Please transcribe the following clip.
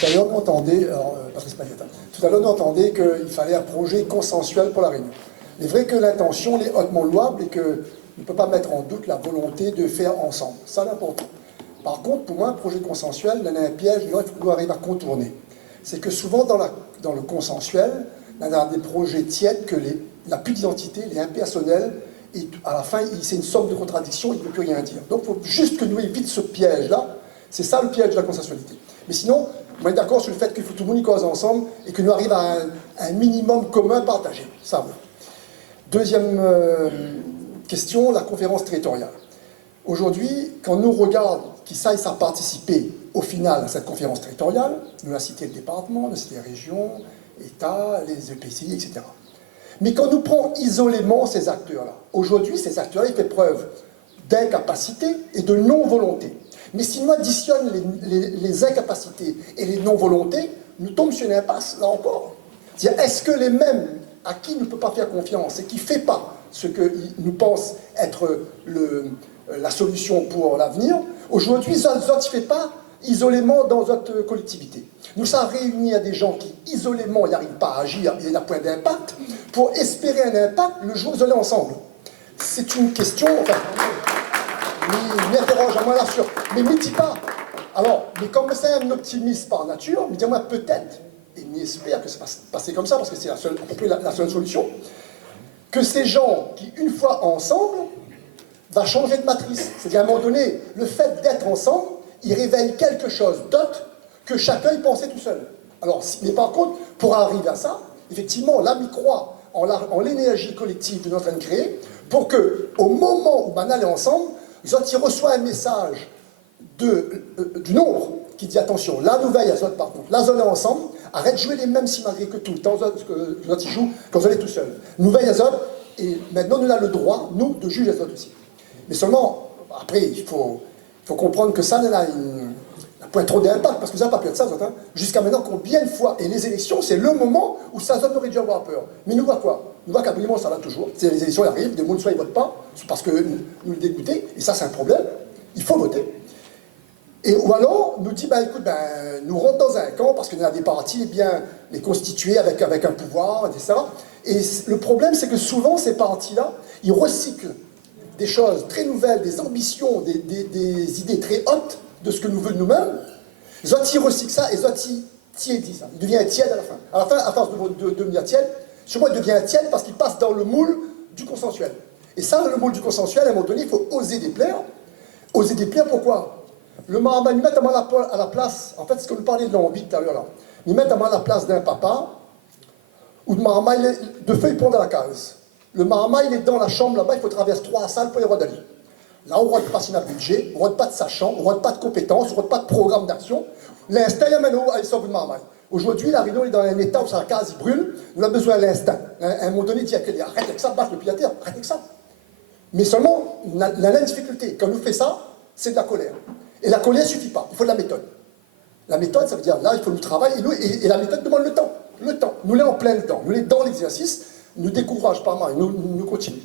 Tout à l'heure, on entendait, Patrice Palietta, tout à l'heure, on entendait qu'il fallait un projet consensuel pour la Réunion. Il est vrai que l'intention est hautement louable et qu'on ne peut pas mettre en doute la volonté de faire ensemble. Ça, c'est important. Par contre, pour moi, un projet consensuel, il y a un piège, il faut arriver à contourner. C'est que souvent, dans le consensuel, il y a des projets tièdes que il n'a plus d'identité, il est impersonnel, et à la fin, c'est une somme de contradictions, il ne peut plus rien dire. Donc, il faut juste que nous évitions ce piège-là. C'est ça le piège de la consensualité. Mais sinon, on est d'accord sur le fait qu'il faut tout le monde y cause ensemble et que nous arrivions à un minimum commun partagé. Ça, oui. Deuxième question, la conférence territoriale. Aujourd'hui, quand nous regardons qui ça a participé au final à cette conférence territoriale, nous avons cité le département, nous avons cité les régions, État, les EPCI, etc. Mais quand nous prenons isolément ces acteurs-là, aujourd'hui, ces acteurs-là, ils font preuve d'incapacité et de non-volonté. Mais si nous additionnons les incapacités et les non-volontés, nous tombons sur une impasse, là encore. C'est-à-dire, est-ce que les mêmes à qui nous ne peut pas faire confiance et qui ne fait pas ce que nous pensent être la solution pour l'avenir, aujourd'hui, ça ne se fait pas isolément dans notre collectivité. Nous sommes réunis à des gens qui, isolément, n'arrivent pas à agir, il y a un point d'impact, pour espérer un impact le jour où ils sont ensemble. C'est une question, enfin, m'interroge à moi là-dessus, mais ne me dis pas. Alors, mais comme c'est un optimiste par nature, me dis-moi peut-être, et m'espère que ça va se passer comme ça, parce que c'est la seule solution, que ces gens qui, une fois ensemble, va changer de matrice. C'est-à-dire, à un moment donné, le fait d'être ensemble, il réveille quelque chose d'autre que chacun y pensait tout seul. Alors, mais par contre, pour arriver à ça, effectivement, l'âme y croit en l'énergie collective que nous sommes en train de créer, pour qu'au moment où Banal est ensemble, ils reçoivent un message du nombre qui dit attention, la nouvelle Azot par contre, la zone est ensemble, arrête de jouer les mêmes si malgré que tout le temps que vous y jouez quand vous allez tout seul. Nouvelle Azot, et maintenant nous avons le droit, nous, de juger Azot aussi. Mais seulement, après, il faut comprendre que ça n'a pas trop d'impact, parce que ça n'a pas pu être ça, hein. Jusqu'à maintenant, combien de fois, et les élections, c'est le moment où ça aurait dû avoir peur. Mais nous voit quoi? Nous voit qu'après, ça là toujours. C'est les élections arrivent, des gens soit ils ne votent pas, parce que nous le dégoûter, et ça c'est un problème, il faut voter. Et ou alors, nous dit, écoute, nous rentrons dans un camp, parce qu'on a des partis bien les constitués avec un pouvoir, etc. Et le problème, c'est que souvent, ces partis-là, ils recyclent des choses très nouvelles, des ambitions, des idées très hautes de ce que nous voulons nous-mêmes. Zotti recycle ça et Zotti tiédit ça. Il devient tiède à la fin. À force de devenir tiède, sur moi, il devient tiède parce qu'il passe dans le moule du consensuel. Et ça, le moule du consensuel, à un moment donné, il faut oser déplaire. Oser déplaire, pourquoi? Le Mahaman, il met à la place, en fait, c'est ce que nous parlions de l'envie tout à l'heure là. Il met à la place d'un papa, ou de Mahaman, de feuilles pondent à la case. Le Mahama, il est dans la chambre là-bas, il faut traverser 3 salles pour y avoir d'aller. Là, on ne rentre pas sur un budget, on ne rentre pas de sachant, on ne rentre pas de compétences, on ne rentre pas de programme d'action. L'instinct, il y a maintenant, il sort du Mahama. Aujourd'hui, la Réunion est dans un état où sa case brûle, on a besoin de l'instinct. À un moment donné, il dit arrête avec ça, bâche le pied à terre, arrête avec ça. Mais seulement, la même difficulté. Quand on nous fait ça, c'est de la colère. Et la colère ne suffit pas, il faut de la méthode. La méthode, ça veut dire, là, il faut nous travailler, et la méthode demande le temps. Le temps. Nous l'avons en plein temps, nous l'avons dans l'exercice, nous décourage pas mal, nous continuons.